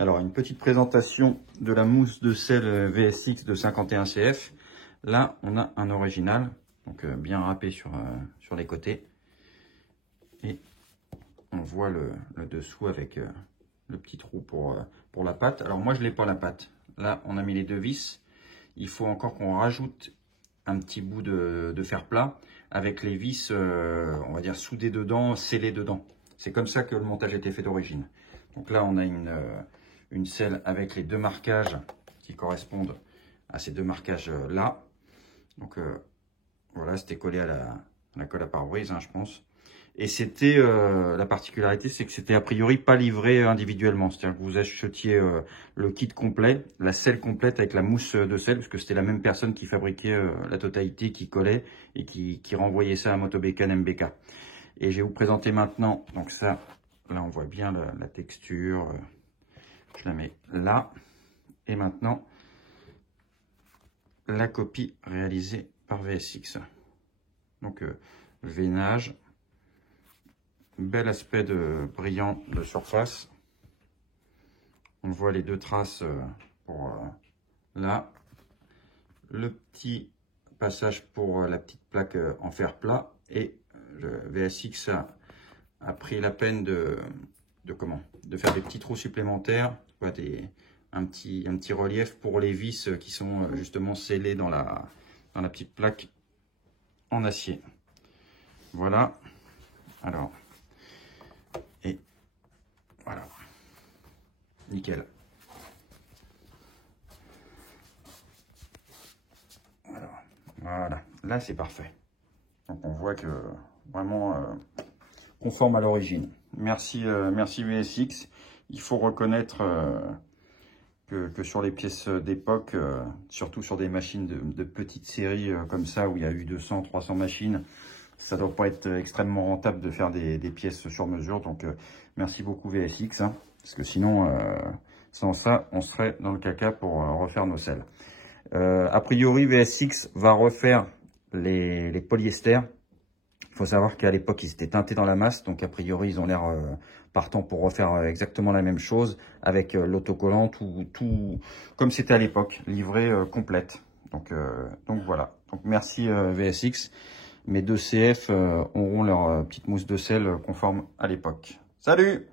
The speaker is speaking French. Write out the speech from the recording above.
Alors, une petite présentation de la mousse de sel VSX de 51 CF. Là, on a un original, donc bien râpé sur les côtés. Et on voit le dessous avec le petit trou pour la pâte. Alors, moi, je n'ai pas la pâte. Là, on a mis les deux vis. Il faut encore qu'on rajoute un petit bout de fer plat avec les vis, on va dire, soudées dedans, scellées dedans. C'est comme ça que le montage a été fait d'origine. Donc là, on a une selle avec les deux marquages qui correspondent à ces deux marquages là. Donc voilà, c'était collé à la colle à pare-brise, hein, je pense. Et c'était la particularité, c'est que c'était a priori pas livré individuellement. C'est-à-dire que vous achetiez le kit complet, la selle complète avec la mousse de sel, parce que c'était la même personne qui fabriquait la totalité, qui collait et qui renvoyait ça à Motobécane MBK. Et je vais vous présenter maintenant, donc ça, là on voit bien la texture. Je la mets là. Et maintenant, la copie réalisée par VSX. Donc veinage. Bel aspect de brillant de surface. On voit les deux traces pour là. Le petit passage pour la petite plaque en fer plat. Et le VSX a pris la peine de faire des petits trous supplémentaires. Un petit relief pour les vis qui sont justement scellées dans la petite plaque en acier. Voilà. Alors. Et voilà, nickel. Alors, voilà, là c'est parfait. Donc on voit que vraiment conforme à l'origine. Merci, merci VSX. Il faut reconnaître que sur les pièces d'époque, surtout sur des machines de petite série comme ça, où il y a eu 200, 300 machines, ça doit pas être extrêmement rentable de faire des pièces sur mesure. Donc merci beaucoup VSX, hein, parce que sinon sans ça on serait dans le caca pour refaire nos selles. A priori VSX va refaire les polyesters. Il faut savoir qu'à l'époque ils étaient teintés dans la masse, donc a priori ils ont l'air partants pour refaire exactement la même chose avec l'autocollant, tout comme c'était à l'époque, livré complète. Donc voilà, donc merci VSX. Mes deux CF auront leur petite mousse de sel conforme à l'époque. Salut!